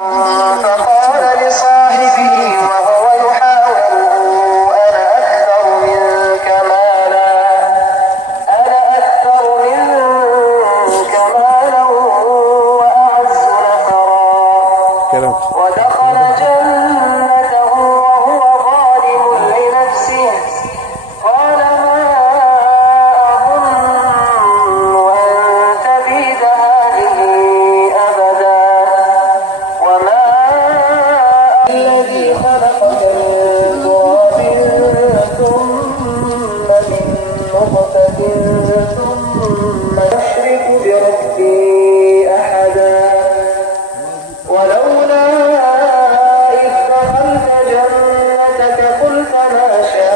فقال لصاحبه وهو يحاوره أنا أكثر منك مالا وأعز نفرا ودخل جنته وهو ظالم لنفسه قال ما أظن أن تبيد هذه أبدا وما الذي خلقك من تراب ثم من نطفة ثم يشرك بربي أحدا ولولا إذ دخلت جنتك قلت ما شاء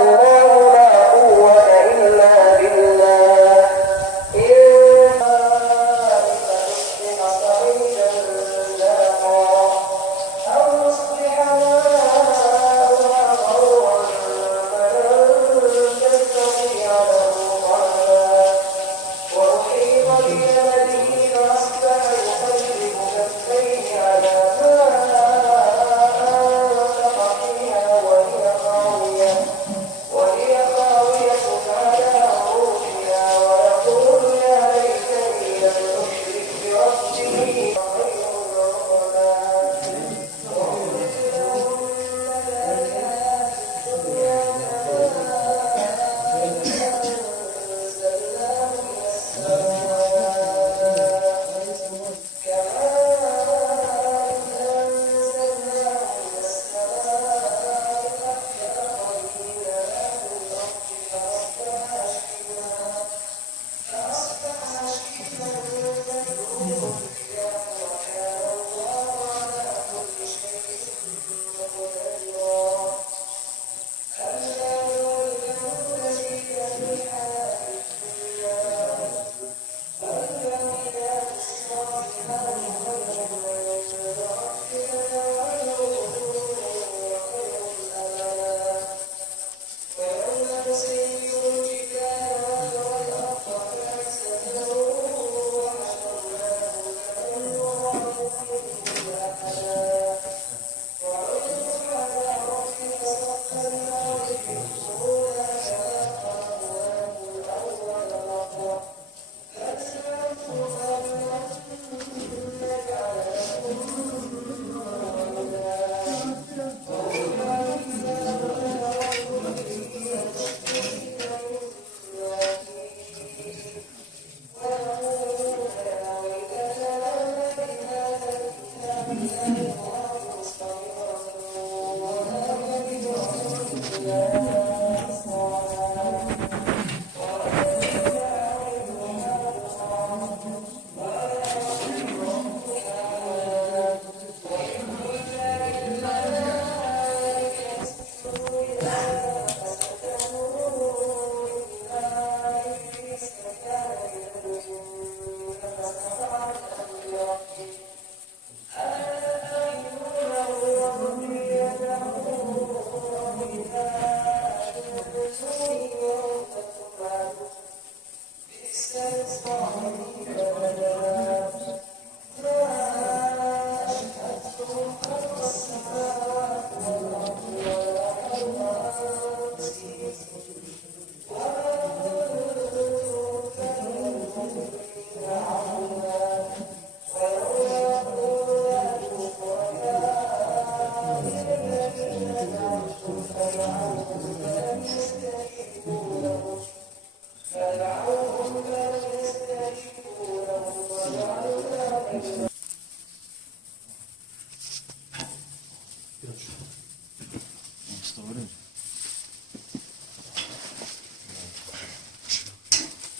الله لا قوة إلا بالله إن فتصبح صعيدا زلقا أو يصبح ماؤها غورا فلن تستطيع له طلبا وأحيط بجبله فأصبح يقلب كفيه على ما أنفق فيها وهي خاوية على عروشها ويقول يا ليتني لم أشرك بربي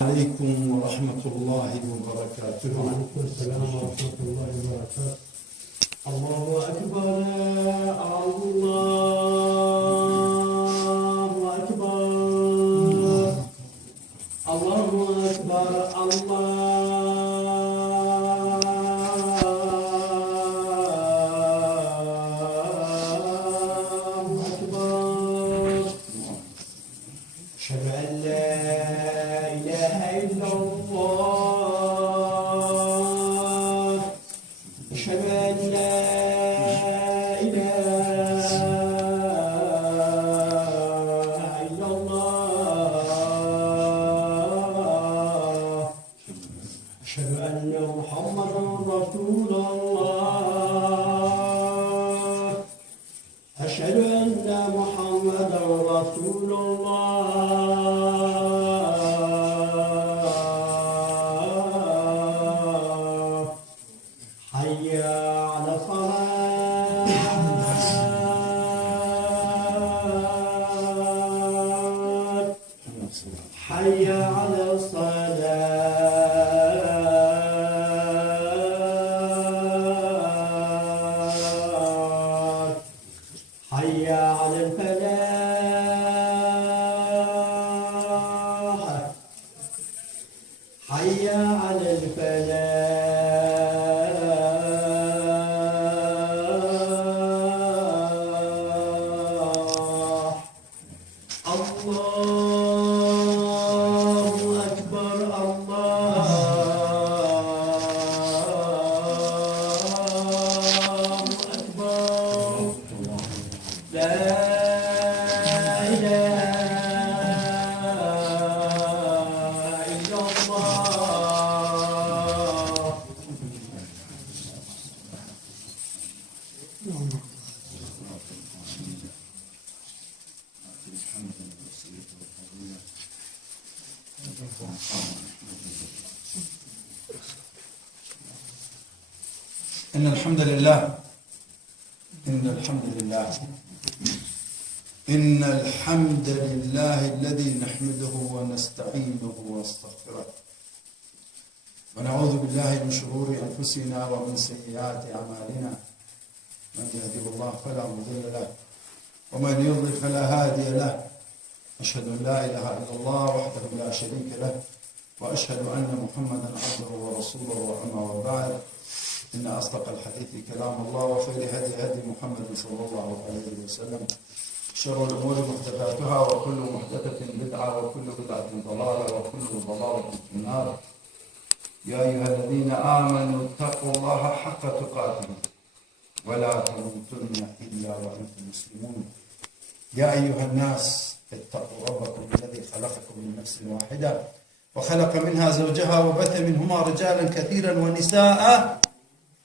عليكم ورحمة الله وبركاته. وعليكم السلام ورحمة الله وبركاته. الله أكبر الله أكبر الله أكبر الله أكبر. أشهد أن لا إله إلا الله أشهد أن لا إله إلا الله أشهد أن محمدا رسول الله أشهد أن محمدا رسول الله حي على الصلاة حي على الصلاة حي على الفلاح حي على الفلاح الله أكبر الله أكبر لا إله إلا الله إن الحمد لله إن الحمد لله إن الحمد لله الذي نحمده ونستعينه ونستغفره ونعوذ بالله من شرور أنفسنا ومن سيئات أعمالنا من يهده الله فلا مضل له ومن يضلل فلا هادي له أشهد أن لا إله إلا الله وحده لا شريك له وأشهد أن محمدا عبده ورسوله وأما وبعد إن أصدق الحديث كلام الله وخير هدي محمد صلى الله عليه وسلم شر الأمور محدثاتها وكل محدثة بدعة وكل بدعة ضلالة وكل ضلالة في النار يا أيها الذين آمنوا اتقوا الله حق تقاته ولا تموتن إلا وأنتم مسلمون يا أيها الناس اتقوا ربكم الذي خلقكم من نفس واحدة وخلق منها زوجها وبث منهما رجالا كثيرا ونساء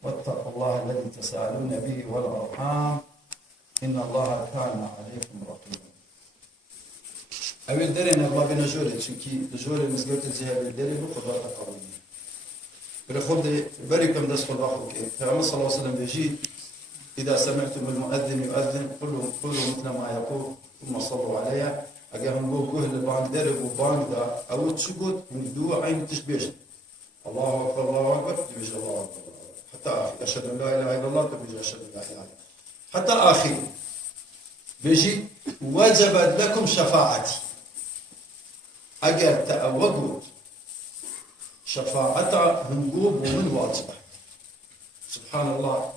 واتقوا الله الذي تساءلون به والأرحام إن الله كان عليكم رقيبا. أول درين الله بنا جوري çünkü جوري مزجوت الذهاب الدري بقدرة قوية. برخود بريكم دس خلقه كي فعما صلى الله عليه وسلم بيجي إذا سمعتم المؤذن يؤذن قولوا مثل ما يقول ثم صلوا عليها أجاهم بوكوه لبعض درب وبعض دا أو تشقد من دوا عين تشبيش الله أكبر الله أكبر تبيش الله أكبر حتى آخر أشهد أن لا إله إلا الله تبيش أشهد أن لا إله إلا الله حتى آخر بيجي وجبت لكم شفاعتي أجر تأوجوا شفاعتها هنقوب ومن واجبه سبحان الله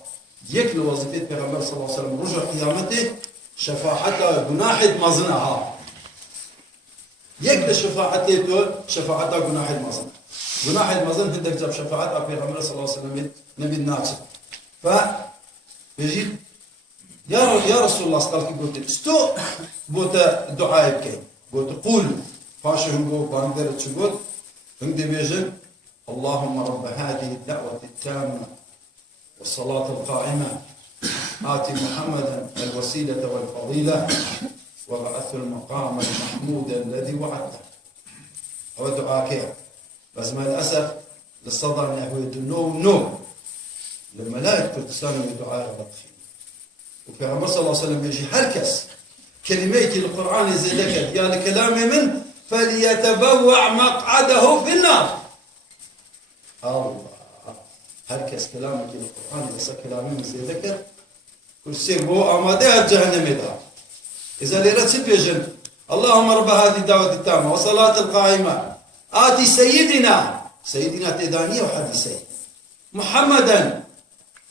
يكل وظيفة پیغمبر صلى الله عليه وسلم رجع قيامته شفاعتها جناحد مزنها يكل شفاعتها جناحد مزن جناحد مزن بدك جاب شفاعتها پیغمبر صلى الله عليه وسلم نبي الناصر ف بيجي يا رسول الله صلى الله عليه وسلم قلت استو بوت دعاء بكي قلت قول فاشهم قول باندر تشقول عندي بيجن اللهم رب هذه الدعوة التامة والصلاة القائمة آت محمدا الوسيلة والفضيلة وبعث المقام المحمود الذي وعدته هو دعاء كيف بس مع الأسف للصدر نحوية نو لما لا يذكر تسامي دعاء غلط فيه وفي عمر صلى الله عليه وسلم يجي هركس كلميك القرآن زي ذكر يعني كلامي من فليتبوع مقعده في النار الله هركس كلامك القرآن إذا كلامي من زي ذكر كل شيء هو أمادة جهنم إذا إذا لرتب يجن اللهم رب هذه الدعوة التامة وصلاة القائمة آتي سيدنا تدانية وحديثي محمدا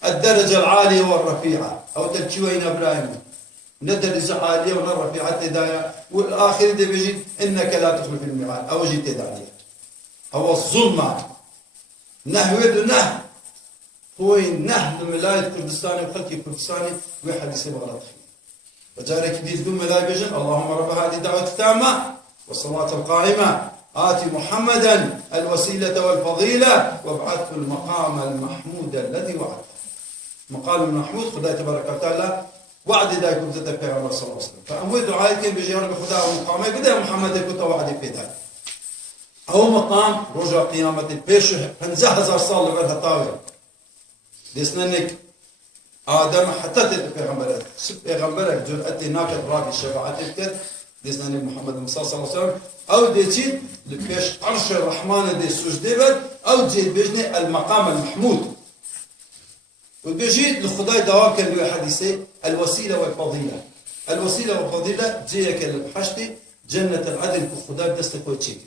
الدرجة العالية والرفيعة أو تلتشوين إبراهيم ندرجة عالية والرفيعة تدايا والآخر دي بيجي إنك لا تخلف الميعاد أو جيت تدانية أو الظلمة نهود هو نهل ملاية كردستاني وخلق كردستاني وحديث بغلط وجارك ديز دون ملاية بجن اللهم رب هذه الدعوة التامة والصلاة القائمة آتي محمدا الوسيلة والفضيلة وابعثه المقام المحمود الذي وعده. مقام المحمود خداي تبارك وتعالى وعد دايكم زاد پیغمبر صلى الله عليه وسلم فأموي دعائي كن بجي رب خدا ومقامي بدا محمد كنت وعدي بيدا او مقام رجع قيامة بيش 50,000 سال لبر هتاوي ديسننك آدم حتى تت پیغمبر پیغمبر جرأتي ناكت راكي شفاعتي بكت ديسننك محمد صلى الله عليه وسلم او ديتي لبيش عرش الرحمن دي سجدي بد او جيد بيجني المقام المحمود وبيجي لخداي دوام كان له حديثي الوسيله والفضيله. الوسيله والفضيله جيك الحشتي جنه العدن خداي دستك وتشيك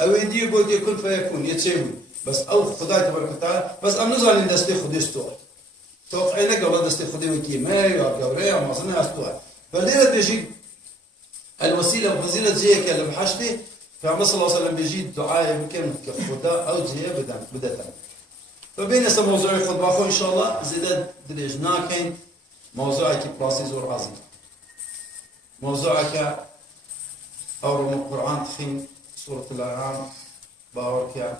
او يدي يقول يكون فيكون يتسوي بس او خداي تبارك وتعالى بس ام نزال دستي خديستو توقعنا قبل دستي خدي وكيماء يا غوريا ما صنع استوى فدير بيجي الوسيله والفضيله جيك الحشتي فعمر صلى الله عليه وسلم بيجي دعاء يمكن كخدا او جيه بدأ فبين هسه موضوع الخطبة أخو إن شاء الله زيادة درجنا كين موضوعك بلاسي زور عظيم موضوعك أورو من القرآن تخين سورة الأنعام باورك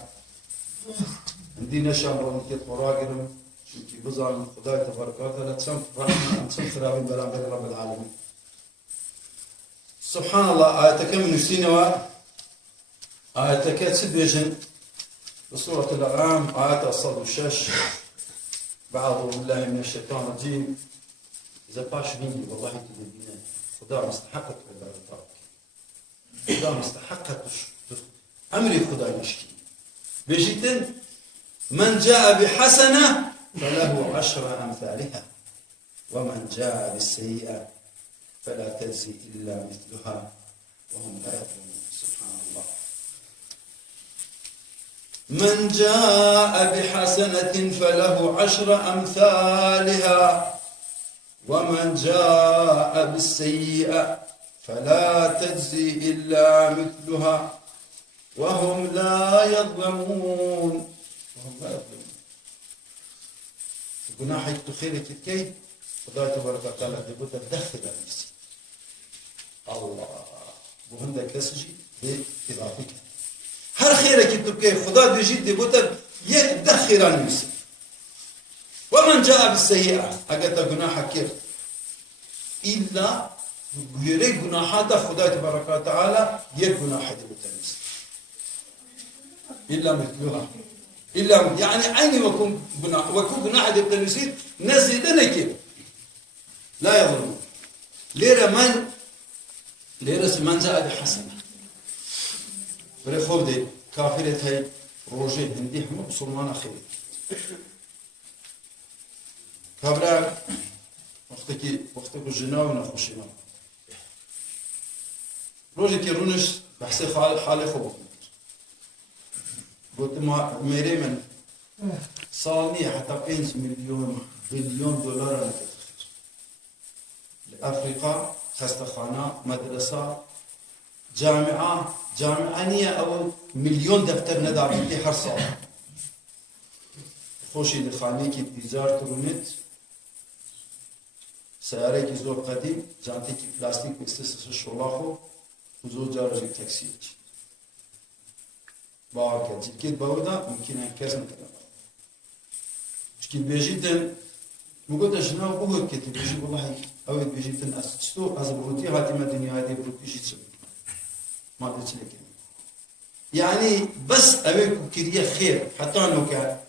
عندي نشام رونك القراقرم شوكي بزار من خداي تبارك وتعالى تسمى رحمة تسمى خرابين برامبر رب العالمين سبحان الله آياتك من نفسينا آياتك تسدوجن بسورة الأنعام آيات الصد والشش بعض بالله من الشيطان الرجيم إذا باش مني والله تدبينا خدا مستحقت عبادتك خدا مستحقت أمري خدا يشكي بيجيتن من جاء بحسنة فله 10 أمثالها ومن جاء بالسيئة فلا تجزي إلا مثلها وهم لا يظلمون. سبحان الله. من جاء بحسنة فله 10 أمثالها ومن جاء بالسيئة فلا تجزي إلا مثلها وهم لا يظلمون. الجناح يتخيلك كيف خدای تبارک و تعالی دبوت تدخل نفسي الله وهم كسجي بإضافك هر خيرك تبكي خدا بيجي دبوت يدخل نفسي ومن جاء بالسيئة أجد جناح كيف إلا يري جناحات خدای تبارک و تعالی يك جناح دبوت نفسي إلا مثلها إلا يعني عيني وكون جناح دبوت نفسي نزيدنا كيف لا يظلمون. ليرة من جاء بحسنة بريخوب دي كافرة هاي روجين هندي هم بسلمان خير كابرا وقتك الجناو نخوشنا روجي كي رونش بحسي حالي خوب قلت ما ميري من صالني حتى 5 بليون دولار أنا أفريقيا خستخانة مدرسة جامعة نية أو مليون دفتر ندار في هر صال خوشي دخاني كي تجار ترونت سيارة كي زور قديم جانتي كي بلاستيك بستس شولاخو وزور جارجي تاكسي باكر جيكيت باودا ممكن أن كذا شكل بيجيدن مقدر شنو بقول كده بيجي والله أود بيجي تنأس تستو هذا بروتي هاتي ما الدنيا هذه بروتي شيء تسوي ما أدري شو لكن يعني بس أبيك كذي خير حتى لو كان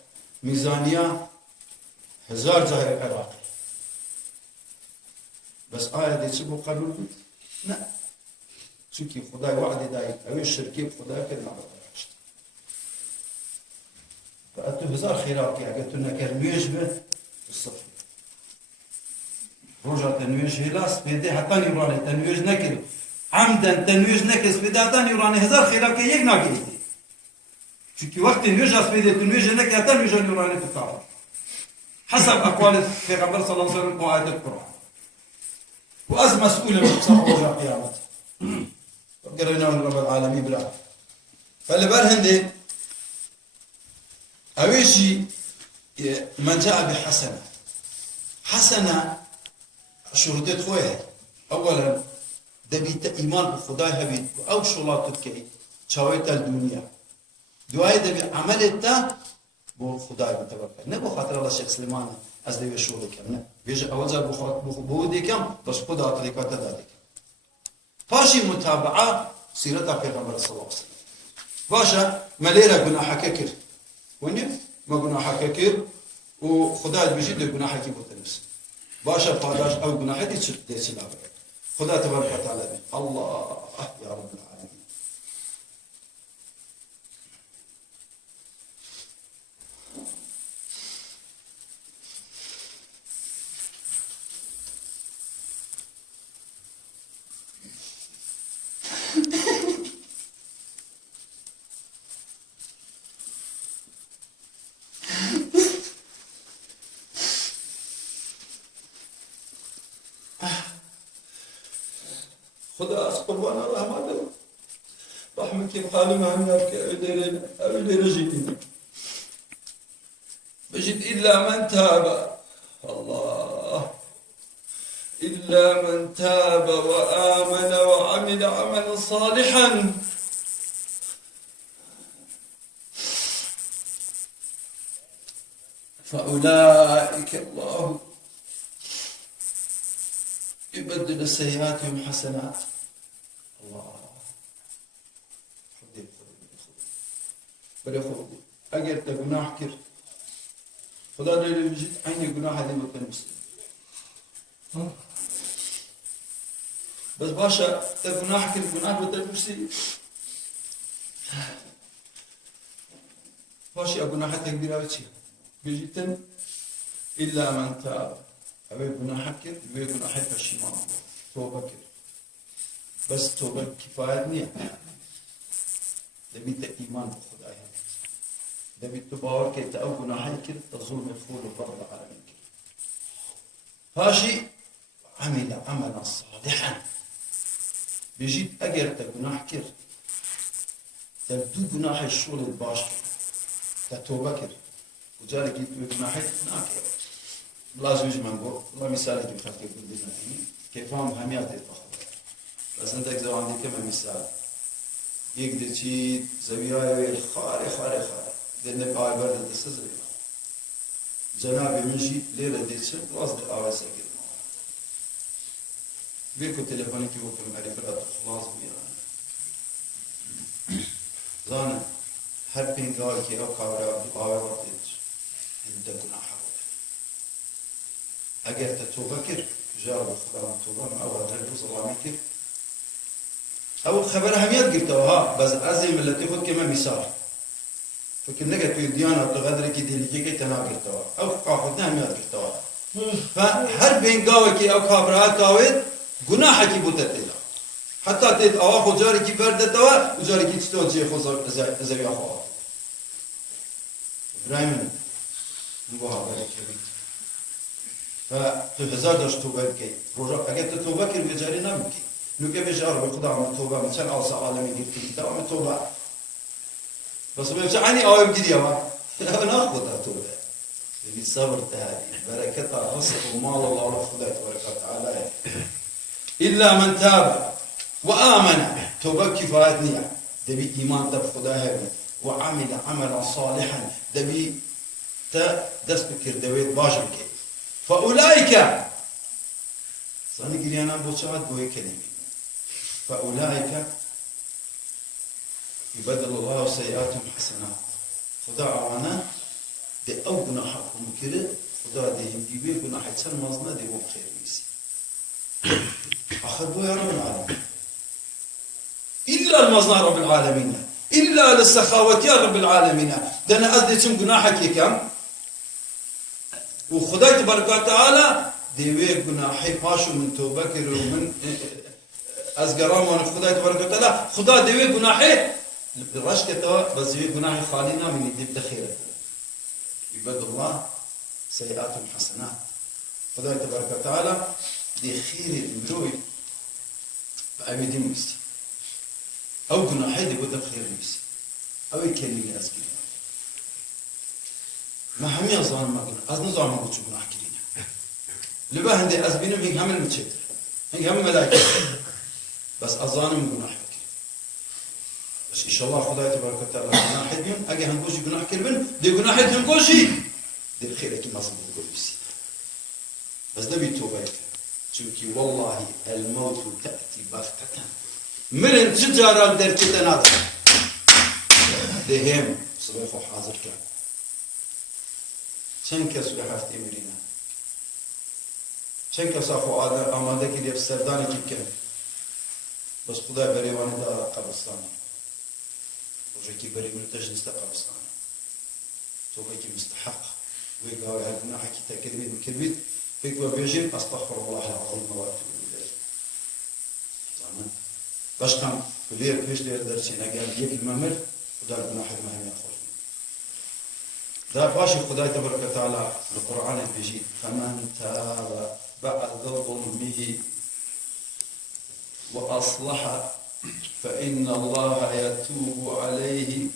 ميزانية 1000 جاي عراقي بس دي تسبو قانون لا شو كي خداي وعد داي أبي الشركة خداي كذا ما بعرفش فأتو 1000 خيرات يعني قلت لنا كان يشبه الصفر روجا تنويج هلاس بيدي حتى يوراني تنويج نكل عمدا تنويج نكل بداتا يوراني 1000 خلاف كي يقنا كي çünkü وقت تنويج اسبيدي تنويج نكل حتى يوراني تكافر حسب اقوال النبي صلى الله عليه وسلم وآيات القرآن واز مسؤول من صاحب روجا قيامته قرينا رب العالمين بلا فاللي برهندي اويشي من جاء بحسنة حسنة شروطت خويه أولا دبيت إيمان بخداي هبيت أو شغلاتك كي شويت الدنيا دعاء دبي عملته بو خداي بتبرك نبو خاطر الله شيخ سليمان از دبي شغلك نه بيجي أول جاب بو ديكم بس خدا طريقة تدادك فاشي متابعة سيرة پیغمبر صلى الله عليه وسلم باشا مليرة جناح ككر وني ما جناح ككر وخدا بيجي ده جناح كي بتنفس باشا فاداش أو جناح دي تشلا خدا تبارك وتعالى الله يا رب العالمين خدا از قربان رحمت رحمت کی بخالی مهمی که اودیر جیدی بجد إلا من تاب الله إلا من تاب وآمن وعمل عملا صالحا فأولئك الله يبدل سيئاتهم حسنات الله خذي بل خذي أجر تجناح كر خدا اللي بيجي عيني جناح هذه مكان مسلم بس باشا تجناح كر جناح بتلبسي باشا جناح تكبير أبتشي بيجيتن إلا من تاب أبي جناح كر أبي جناح فشيمان توبة كر بس توبة كفاية نية دبيت إيمان بخداي دبيت تباور كي تأو جناحي كر تزور مدخول الرب العالمين كر هاشي عمل عملا صالحا بيجيت أجر تجناح كر تبدو جناح الشغل الباشر تتوبة كر وجاري جيت جناحي ناكر لازم يجمع بو الله مثال كيف خلق يقول لنا كيف هم هميات يتفخر بس انت اكزو عندي كم مثال يقدر شيء زوياي خاري دنك آي برد تسزري جنابي منشي ليلة ديتشن واصل آواسا كده بيكو تليفوني كيف وكم معرفة خلاص بيان زانا هر بينغاي كي او كاورا آواسا ديتش انت گناح اگر تتوبه كر جارب خدا توبه مع اول رجل صلى الله عليه وسلم او خبر هميات قلتوها بس ازم اللي تاخذ كما مثال فكر نجت في ديانه تغدر كي دي كي تنا قلتوها او اخذنا هميات قلتوها فهر بين قاوكي او خبرات قاوت جناحك بوتتلا حتى تد اخو جاري كي بردتوا وجاري كي تستوجي خو زي اخو ابراهيم نبوها بارك فتهزار داشت توبه بکی روزا اگر توبه کردی جاری نمیکی نوکه بجار به خدا من توبه من چند آسا عالمی گرفتی دوام توبه بس بچه عنی آیم گیری اما ناخذ توبه بی صبر تهدی برکت رزق ومال الله خدا تبارك وتعالى إلا من تاب وآمن توبه كفاية نية دبي إيمان تب خدا هبي وعمل عملا صالحا دبي دست بكر دويت باشر كي فأولئك صاني قريانا بوشات بوي كلمة فأولئك يبدل الله سيئاتهم حسنات خدا عوانا دي أو جناحكم كده خدا دي هم دي جناح يتسن مزنا دي هو خير ميسي أخذوا يا رب العالمين إلا المزنا رب العالمين إلا للسخاوة يا رب العالمين ده أنا أزدي تم جناحك كم وخداي تبارك وتعالى ديوي جناحي باشو من توبة كرو من أزجرام وأنا خداي تبارك وتعالى خدا ديوي جناحي بالرش كتوا بس ديوي جناحي خالينا من يدي بتخيره يبدل الله سيئاتهم حسنات خداي تبارك وتعالى دي خير الملوي بأبي دي مكسي أو جناحي دي بده خير مكسي أو يكلمني أزجرام ما همي أزان ما كنا أزن زان ما كنت جناح كرينا لبا هندي أزبينهم هيك هم المتشتر هيك هم ملاك بس أزانهم جناح كريم بس إن شاء الله خداي تبارك وتعالى جناح حدهم أجي هنقولش جناح كريم دي جناح حدهم قولشي دي الخير أكيد ما صدق يقول بس بس ده بيتوبة çünkü والله الموت تأتي بغتة من تجارة درجة نادر دهم صبيح حاضر كان چند کس رو هفته میرینه چند کس آخو آماده که دیف سردانی که کن بس خدای بریوانی دا قبرستانی روزه که بری مرتج نسته قبرستانی توبه که مستحق ويقال هل گناه کی تکربید مکربید فکر بیجیم استغفر الله العظیم و اتوب الیه زمان باش کم لیر پیش لیر درسی نگم یک الممر خدا گناه مهم ياخذ ده باشي خداي تبارك وتعالى القرآن بيجي فمن تاب بعد ظلمه وأصلح فإن الله يتوب عليه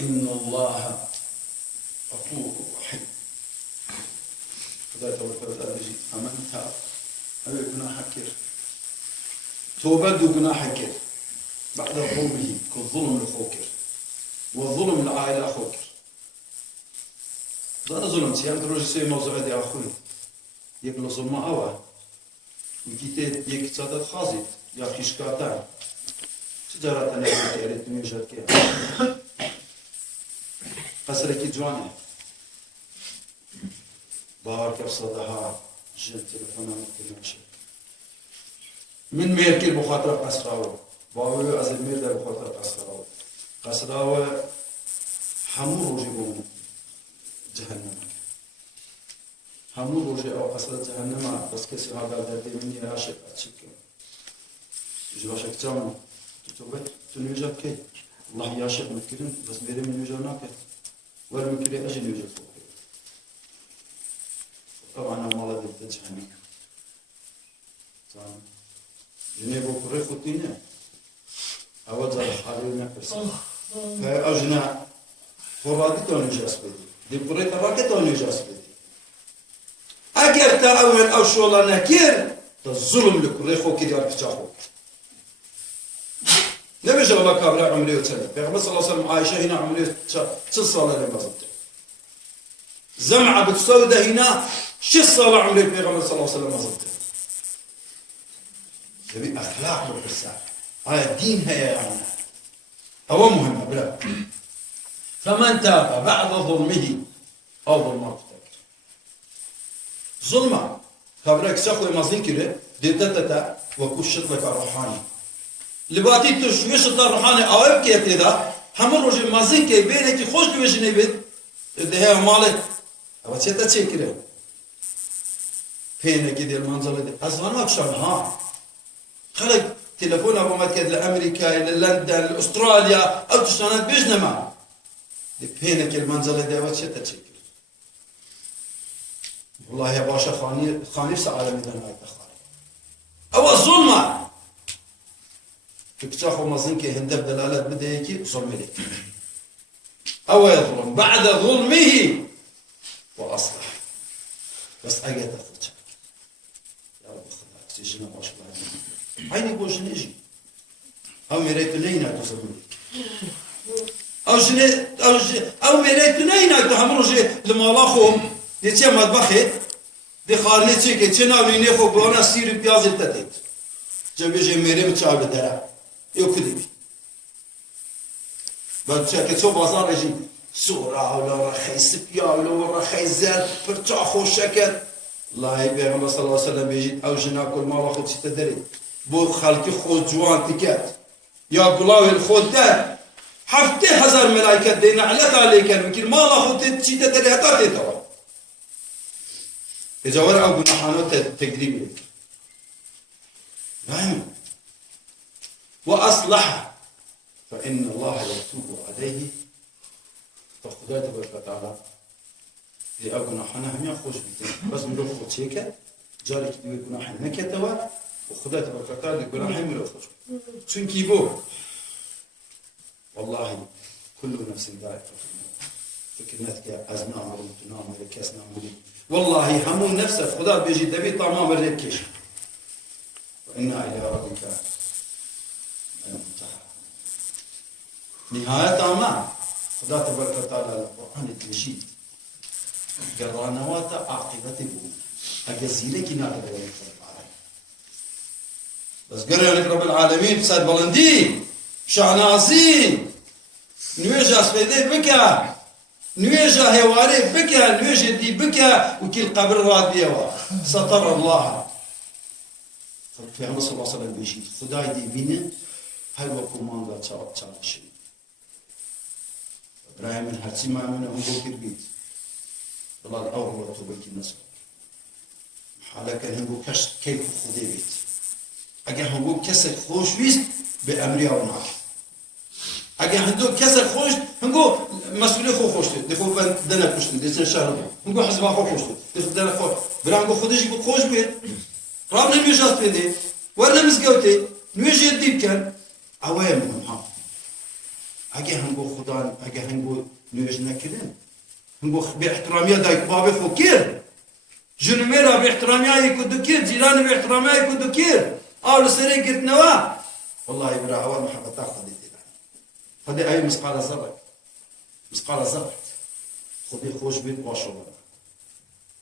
إن الله غفور رحيم خداي تبارك وتعالى بيجي فمن تاب هذا جناح كير توبة جناح كير بعد ظلمه كظلم الخوكر والظلم العائلة أخوك ده ظلم سيام تروج سوي موضوع دي أخوي يقول ظلم أول وكيت يكتسات خازت يا خشكاتان تجارة أنا كيرت ميجات كي قصرك جوانه باور كبصدها جل تلفونا متكلمش من ميركي بخاطر قصراوه باور از مير در بخاطر قصراوه قصراوه همون روزی بوم جهنم همون روزی او قصر جهنم بس کسی ها در دیوانی عاشق چیک جو عاشق جامو تو بت تو نجات کی الله عاشق متكلم بس میره من نجات ناکه ور میکری اجی نجات طبعا مال در جهنم تمام جنبو کره خودینه اول در حالی نکرد فأجنا فرادي تونجاس بدي دي بريت راكت تونجاس بدي اگر تا اول او شولا نكير الظلم لكل خو كي دار بتاخو نبي جولا كابرا عمري وتسلم بيغمر صلى الله عليه وسلم عائشه هنا عمري 6 صلاه لمازت زمعه بتسوده هنا 6 صلاه عمري بيغمر صلى الله عليه وسلم مازت تبي اخلاق بالرساله هاي الدين هي يعني هو مهم بلا فمن تاب بعد ظلمه أو ظلمات تكر ظلمة كبرك سخوي مذكرة دتتا وكشت لك الروحاني لباتي تشويش الروحاني أو كيف إذا هم الرجل مذكر بينك خوش بيش نبيت إذا هي مالك أو تيتا تشكره بينك دي المنزل دي أزغن أكشر ها خلق تلفون أبو متكد لأمريكا للندن لأستراليا أو تشتغل بيجنما دي بينك المنزل دي أو تشتا تشكر والله يا باشا خاني سعالة ميدان هاي تخاري أو الظلمة تكتاخو مظنك هندف دلالات بدأيكي ظلم لك أو يظلم بعد ظلمه وأصلح بس أجي تاخد شك يا رب خذها تجينا باش عيني بوش نجي أو مريت لينا تصدقني أو مريت لينا تهمرجي لما لاخهم ديتي مطبخي دي خالني تيكي تينا وليني خو بونا سير بياز التتيت جبيجي ميري متشاول درا يوكدي بعد شاكي تو بازار يجي سورة ولا رخي سبيا ولا رخي زاد فرتاخو شكل الله يبيغمبر صلى الله عليه وسلم بيجي أو جناكل ما واخد تدري بو خالتي خود جوان تكات يا قلاوي الخود ده 7000 ملائكة دينا علت عليك يمكن ما لا خد تشي تدري هتا تتوا إذا ورا أو جناحانو تقريب لك نعم وأصلح فإن الله يتوب عليه فخذا تبارك وتعالى دي أو جناحنا هم يخرج بيتين بس ملوك خد شيكا جارك دي جناحنا نكتوا وخذا تبارك وتعالى دي جناحنا ملوك خد çünkü bu والله كل نفس ذائقة الموت. فكرناك أزنا عمرو تنام كاسنا عمرو والله همون نفسه خدا بيجي دبي طعمه مريكش وإنا إلى ربك المنتهى. نهاية طعمه خدا تبارك وتعالى القرآن تجيد قرانوات عاقبته أجزيلك نادر عليه بس قرأ لك رب العالمين بساد بلندي شعن عظيم نواجه سبيدي بكا نواجه هواري بكا نواجه دي بكا وكل قبر راد بيوا ستر الله في عمر صلى الله عليه وسلم بيجي خداي دي بينا هاي وكمان لا تشارك شيء إبراهيم الحرسي ما منه هو كربيت والله الأول وتوبك النسب حالك هنقول كيف خدي بيت أجا هنقول كسر خوش بيست بأمريا ونعش أجا هنقول كسر خوش هنقول مسؤولية خو خوش دخول دنا خوش دنا شهر هنقول حزب خو خوش دخول دنا خوش برانقو خديش يقول خوش بيت رابنا ميجاز بيدي ورنا مسقوتي نويجي الديب كان عوام هم أجا هنقول خدان أجا هنقول نويجنا كلام هنقول باحترامية دايك بابي خو كير جنميرا باحترامية يكون كير جيراني باحترامية يكون كير أول سري قلت نوا والله يبرا عوام محبة تاخذ هذه أي مسقالة زرق مسقالة زرق خذي خوش بيت واشرب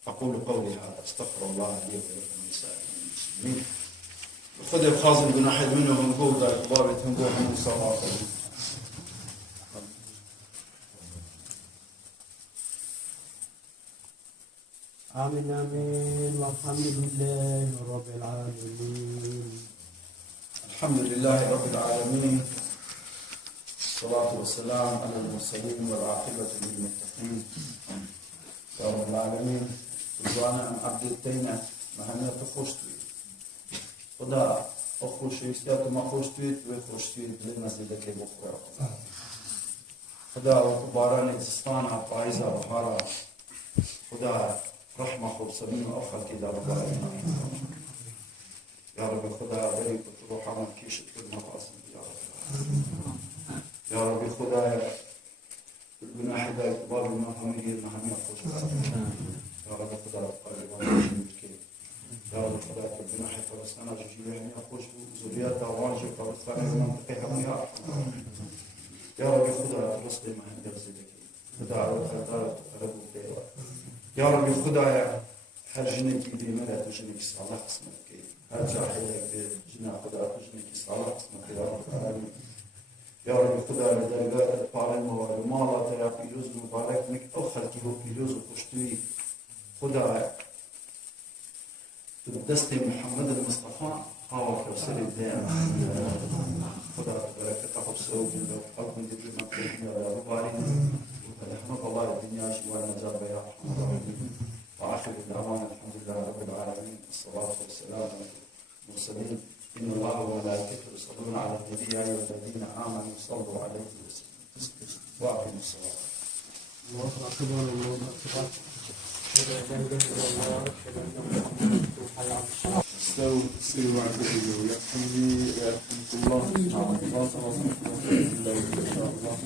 أقول قولي هذا استغفر الله لي ولكم ولسائر المسلمين خذي بخازن بناحية منهم نقول دايك بابي تنقول من صلاة آمين آمين والحمد لله رب العالمين. الحمد لله رب العالمين والصلاة والسلام على المرسلين والعاقبة للمتقين يا رب العالمين. رضوانا عن عبد التينة مهنا تخشتوي خدا أخوش يستيقظ ما خشتوي وخشتوي للمسجد كي بخورا خدا وكباران تستانا فايزة بحارة خدا رحمة خبصمين وأخل كده رب العالمين يا رب خدا بريك وتروح عمل كيش كل مقاصد يا رب يا رب خدا البناء حدا كبار المهمية المهمية خشوع يا رب خدا قلبنا يا رب خدا البناء فلسطين جيجي خوش زريات واجب فلسطين منطقة همية يا رب خدا فلسطين مهمية زيدك خدا خدا ربو يا رب خدا هر جنك بملا تجنك صلاح اسمك هر جاحلك بجنا خدا تجنك صلاح اسمك يا رب العالمين يا رب خدا لدرجات الطالب ومالا ترى فيروز مبارك مك أخر كيلو فيروز وخشتوي خدا تدست محمد المصطفى خاوف وسر الدين خدا بركة حبسه بالحق من دبلنا يا رب العالمين رحمة الله الدنيا شوال نجاب يا رحمة الله وآخر الدعوان الحمد لله رب العالمين الصلاة والسلام على المرسلين إن الله وملائكته يصلون على النبي يا أيها الذين آمنوا صلوا عليه وسلموا وأقيموا الصلاة. الله أكبر الله أكبر. استووا واعتدلوا يرحمني ويرحمكم الله. الله إن شاء الله.